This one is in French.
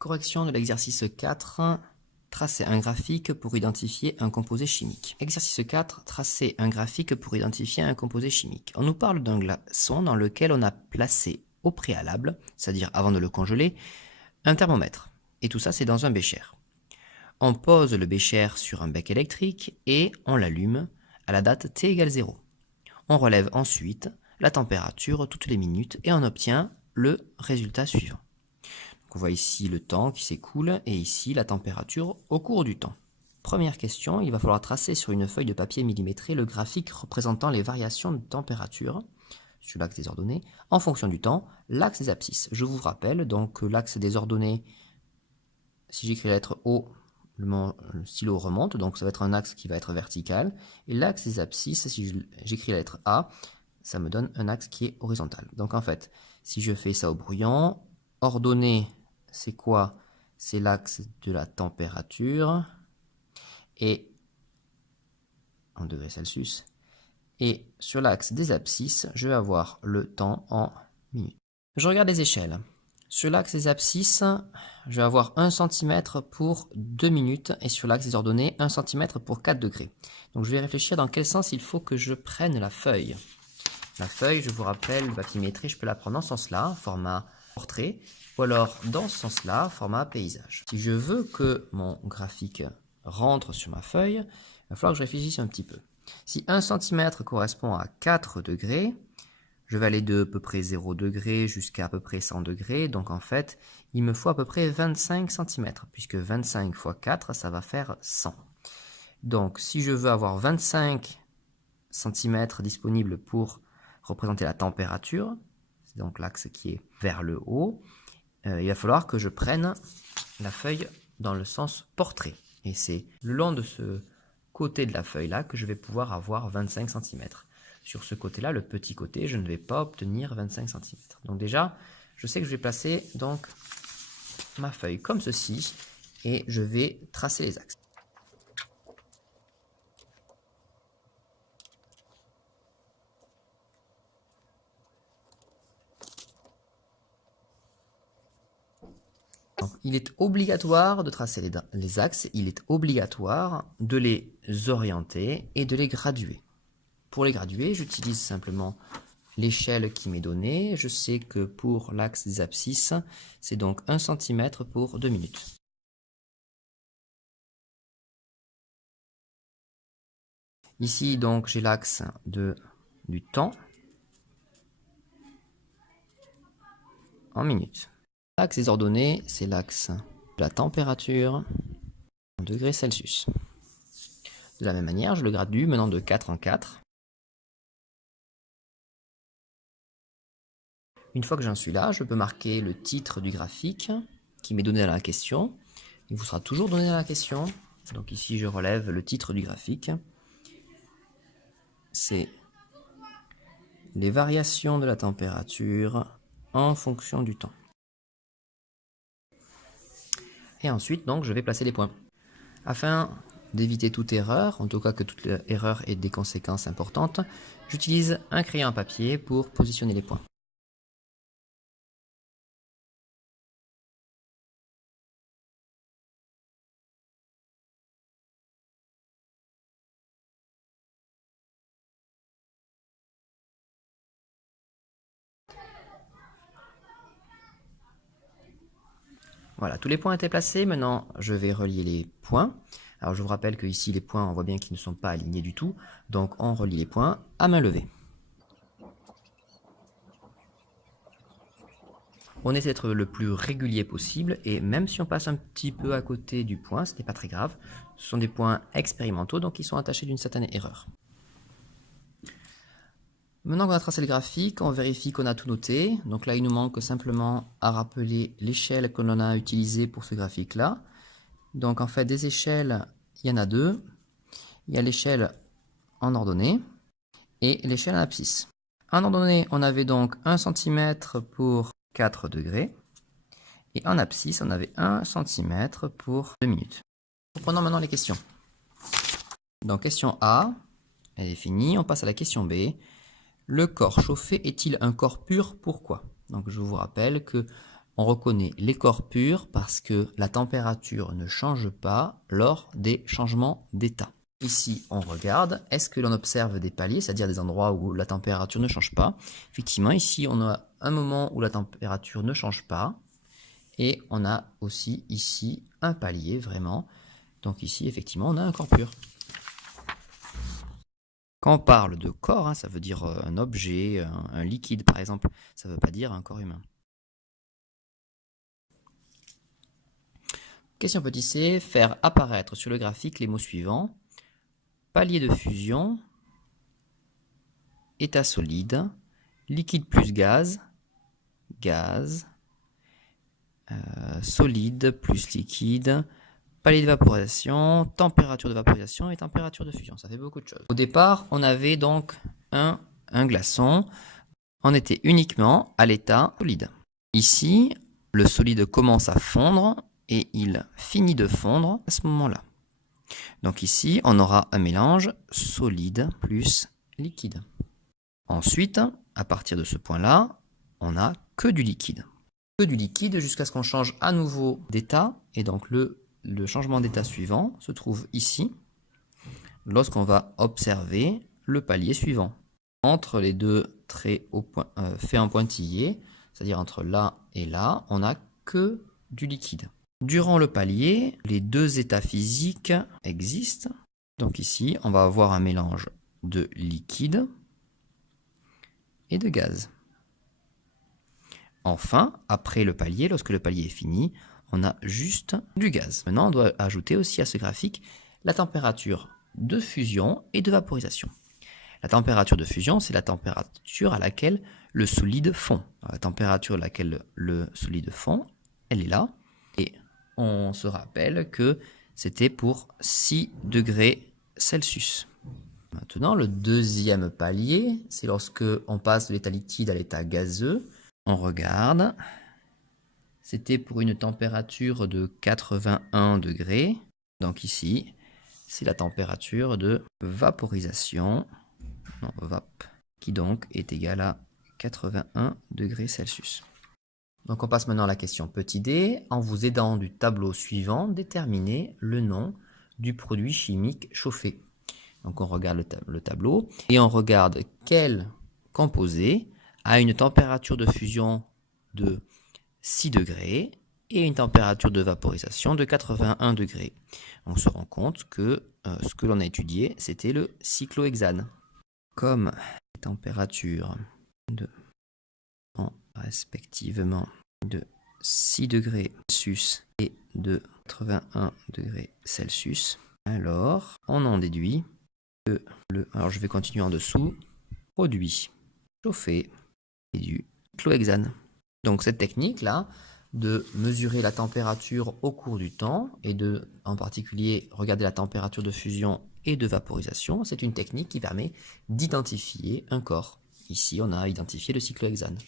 Correction de l'exercice 4. Tracer un graphique pour identifier un composé chimique. Exercice 4. Tracer un graphique pour identifier un composé chimique. On nous parle d'un glaçon dans lequel on a placé au préalable, c'est-à-dire avant de le congeler, un thermomètre. Et tout ça, c'est dans un bécher. On pose le bécher sur un bec électrique et on l'allume à la date t égale 0. On relève ensuite la température toutes les minutes et on obtient le résultat suivant. Donc on voit ici le temps qui s'écoule et ici la température au cours du temps. Première question, il va falloir tracer sur une feuille de papier millimétré le graphique représentant les variations de température sur l'axe des ordonnées en fonction du temps, l'axe des abscisses. Je vous rappelle donc l'axe des ordonnées, si j'écris la lettre O, le stylo remonte, donc ça va être un axe qui va être vertical. Et l'axe des abscisses, si j'écris la lettre A, ça me donne un axe qui est horizontal. Donc en fait, si je fais ça au brouillon, ordonnée, c'est quoi? C'est l'axe de la température et en degrés Celsius. Et sur l'axe des abscisses, je vais avoir le temps en minutes. Je regarde les échelles. Sur l'axe des abscisses, je vais avoir 1 cm pour 2 minutes et sur l'axe des ordonnées, 1 cm pour 4 degrés. Donc je vais réfléchir dans quel sens il faut que je prenne la feuille. La feuille, je vous rappelle, le papier millimétré, je peux la prendre dans ce sens-là, format portrait, ou alors dans ce sens-là, format paysage. Si je veux que mon graphique rentre sur ma feuille, il va falloir que je réfléchisse un petit peu. Si 1 cm correspond à 4 degrés, je vais aller de à peu près 0 degré jusqu'à peu près 100 degrés. Donc en fait, il me faut à peu près 25 cm, puisque 25 fois 4, ça va faire 100. Donc si je veux avoir 25 cm disponibles pour représenter la température, c'est donc l'axe qui est vers le haut, il va falloir que je prenne la feuille dans le sens portrait. Et c'est le long de ce côté de la feuille-là que je vais pouvoir avoir 25 cm. Sur ce côté-là, le petit côté, je ne vais pas obtenir 25 cm. Donc déjà, je sais que je vais placer donc ma feuille comme ceci et je vais tracer les axes. Donc, il est obligatoire de tracer les axes, il est obligatoire de les orienter et de les graduer. Pour les graduer, j'utilise simplement l'échelle qui m'est donnée. Je sais que pour l'axe des abscisses, c'est donc 1 cm pour 2 minutes. Ici, donc, j'ai l'axe du temps en minutes. L'axe des ordonnées, c'est l'axe de la température en degrés Celsius. De la même manière, je le gradue maintenant de 4 en 4. Une fois que j'en suis là, je peux marquer le titre du graphique qui m'est donné dans la question. Il vous sera toujours donné dans la question. Donc ici, je relève le titre du graphique. C'est les variations de la température en fonction du temps. Et ensuite, donc, je vais placer les points. Afin d'éviter toute erreur, en tout cas que toute erreur ait des conséquences importantes, j'utilise un crayon à papier pour positionner les points. Voilà, tous les points étaient placés. Maintenant, je vais relier les points. Alors, je vous rappelle que ici, les points, on voit bien qu'ils ne sont pas alignés du tout. Donc, on relie les points à main levée. On essaie d'être le plus régulier possible. Et même si on passe un petit peu à côté du point, ce n'est pas très grave. Ce sont des points expérimentaux, donc ils sont attachés d'une certaine erreur. Maintenant qu'on a tracé le graphique, on vérifie qu'on a tout noté. Donc là, il nous manque simplement à rappeler l'échelle que l'on a utilisée pour ce graphique-là. Donc en fait, des échelles, il y en a deux. Il y a l'échelle en ordonnée et l'échelle en abscisse. En ordonnée, on avait donc 1 cm pour 4 degrés. Et en abscisse, on avait 1 cm pour 2 minutes. Reprenons maintenant les questions. Donc question A, elle est finie. On passe à la question B. Le corps chauffé est-il un corps pur? Pourquoi? Donc je vous rappelle que on reconnaît les corps purs parce que la température ne change pas lors des changements d'état. Ici, on regarde, est-ce que l'on observe des paliers, c'est-à-dire des endroits où la température ne change pas? Effectivement, ici, on a un moment où la température ne change pas. Et on a aussi ici un palier, vraiment. Donc ici, effectivement, on a un corps pur. Quand on parle de corps, ça veut dire un objet, un liquide, par exemple. Ça ne veut pas dire un corps humain. Question petit c, faire apparaître sur le graphique les mots suivants. Palier de fusion, état solide, liquide plus gaz, gaz, solide plus liquide, palier de vaporisation, température de vaporisation et température de fusion. Ça fait beaucoup de choses. Au départ, on avait donc un glaçon. On était uniquement à l'état solide. Ici, le solide commence à fondre et il finit de fondre à ce moment-là. Donc ici, on aura un mélange solide plus liquide. Ensuite, à partir de ce point-là, on n'a que du liquide. Que du liquide jusqu'à ce qu'on change à nouveau d'état. Et donc le changement d'état suivant se trouve ici, lorsqu'on va observer le palier suivant. Entre les deux traits faits en pointillé, c'est-à-dire entre là et là, on n'a que du liquide. Durant le palier, les deux états physiques existent. Donc ici, on va avoir un mélange de liquide et de gaz. Enfin, après le palier, lorsque le palier est fini, on a juste du gaz. Maintenant, on doit ajouter aussi à ce graphique la température de fusion et de vaporisation. La température de fusion, c'est la température à laquelle le solide fond. La température à laquelle le solide fond, elle est là. Et on se rappelle que c'était pour 6 degrés Celsius. Maintenant, le deuxième palier, c'est lorsque on passe de l'état liquide à l'état gazeux. On regarde. C'était pour une température de 81 degrés. Donc ici, c'est la température de vaporisation, qui donc est égale à 81 degrés Celsius. Donc on passe maintenant à la question petit d. En vous aidant du tableau suivant, déterminez le nom du produit chimique chauffé. Donc on regarde le tableau et on regarde quel composé a une température de fusion de 6 degrés et une température de vaporisation de 81 degrés. On se rend compte que ce que l'on a étudié, c'était le cyclohexane. Comme les températures respectivement de 6 degrés Celsius et de 81 degrés Celsius, alors on en déduit que alors je vais continuer en dessous, produit chauffé et du cyclohexane. Donc cette technique-là, de mesurer la température au cours du temps et de, en particulier, regarder la température de fusion et de vaporisation, c'est une technique qui permet d'identifier un corps. Ici, on a identifié le cyclohexane.